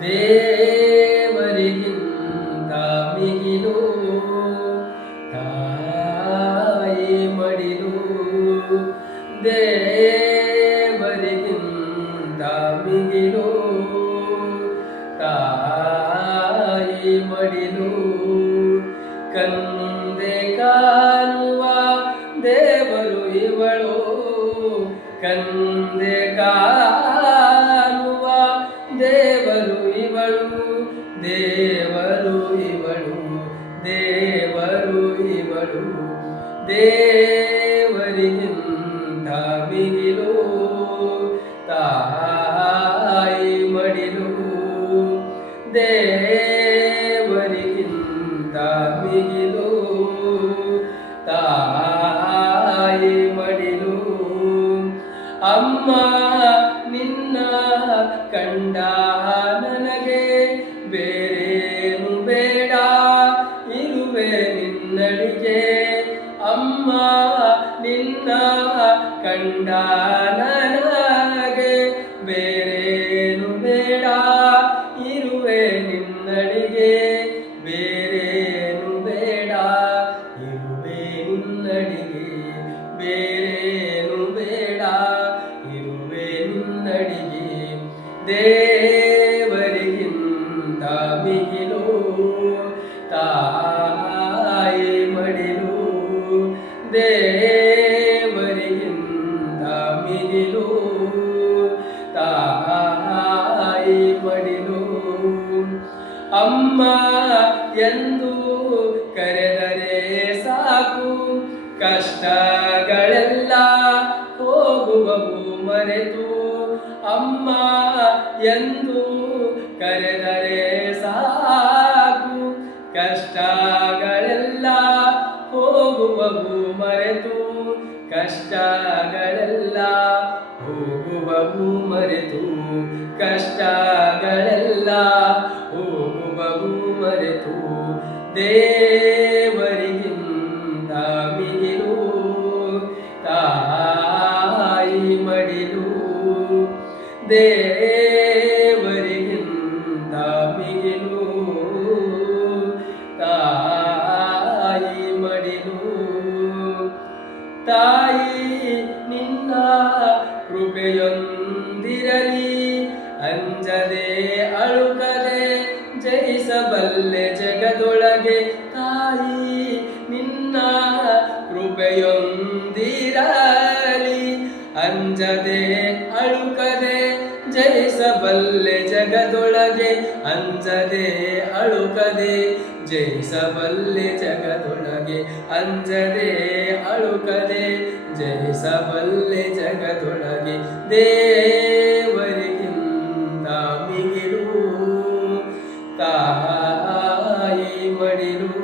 ದೇವರಿಗಿಂತ ಮಿಗಿಲು ತಾಯಿ ಮಡಿಲು. ದೇವರಿಗಿಂತ ಮಿಗಿಲು ತಾಯಿ ಮಡಿಲು. ಕಂದೆ ಕಾಣುವ ದೇವರು ಇವಳು, ಕಂದೆ ಕಾಣುವ ದೇವರು ಇವಳು, ದೇವರು ಇವಳು, ದೇವರು ಇವಳು. ದೇವರಿಗಿಂತ ಮಿಗಿಲು ತಾಯಿ ಮಡಿಲು. ದೇವರಿಗಿಂತ ಮಿಗಿಲು ತಾಯಿ ಮಡಿಲು. ಅಮ್ಮ ನಿನ್ನ ಕಂಡ ನನಗೆ ಬೇರೇನು ಬೇಡ, ಇರುವೆ ನಿನ್ನಡಿಗೆ. ಅಮ್ಮ ನಿನ್ನ ಕಂಡ ನನಗೆ ಬೇರೇನು ಬೇಡ, ಇರುವೆ ನಿನ್ನಡಿಗೆ. ಬೇರೇನು ಬೇಡ, ಇರುವೆ ನಿನ್ನಡಿಗೆ. ಬೇರೇನು ಬೇಡ, ಇರುವೆ ನಿನ್ನಡಿಗೆ. ದೇವರಿಗಿಂತ ಮಿಗಿಲು ತಾಯಿ ಮಡಿಲು. ದೇವರಿಗಿಂತ ಮಿಗಿಲು ತಾಯಿ ಮಡಿಲು. ಅಮ್ಮ ಎಂದು ಕರೆದರೆ ಸಾಕು, ಕಷ್ಟಗಳೆಲ್ಲ ಹೋಗುವವು ಮರೆತು. ಅಮ್ಮ ಎಂದು ಕರೆದರೆ ಸಾಕು, ಕಷ್ಟಗಳೆಲ್ಲ ಹೋಗುವವು ಮರೆತು. ಕಷ್ಟಗಳೆಲ್ಲ ಹೋಗುವವು ಮರೆತು, ಕಷ್ಟಗಳೆಲ್ಲ ಹೋಗುವವು ಮರೆತು. ದೇವರಿಗಿಂತ ಮಿಗಿಲು ತಾಯಿ ಮಡಿಲು. ದೇವರಿಗಿಂತ ಮಿಗಿಲು ತಾಯಿ ಮಡಿಲು. ತಾಯಿ ನಿನ್ನ ಕೃಪೆಯೊಂದಿರಲಿ, ಅಂಜದೆ ಅಳುಕದೆ ಜಯಿಸಬಲ್ಲೆ ಜಗದೊಳಗೆ. ತಾಯಿ ನಿನ್ನ ಕೃಪೆಯೊಂದಿರಲಿ, ಅಂಜದೆ ಅಳುಕದೆ ಜಯಿಸಬಲ್ಲೆ ಜಗದೊಳಗೆ. ಅಂಜದೆ ಅಳುಕದೆ ಜಯಿಸಬಲ್ಲೆ ಜಗದೊಳಗೆ. ಅಂಜದೆ ಅಳುಕದೆ ಜಯಿಸಬಲ್ಲೆ ಜಗದೊಳಗೆ. ದೇವರಿಗಿಂತ ಮಿಗಿಲು ತಾಯಿ ಮಡಿಲು.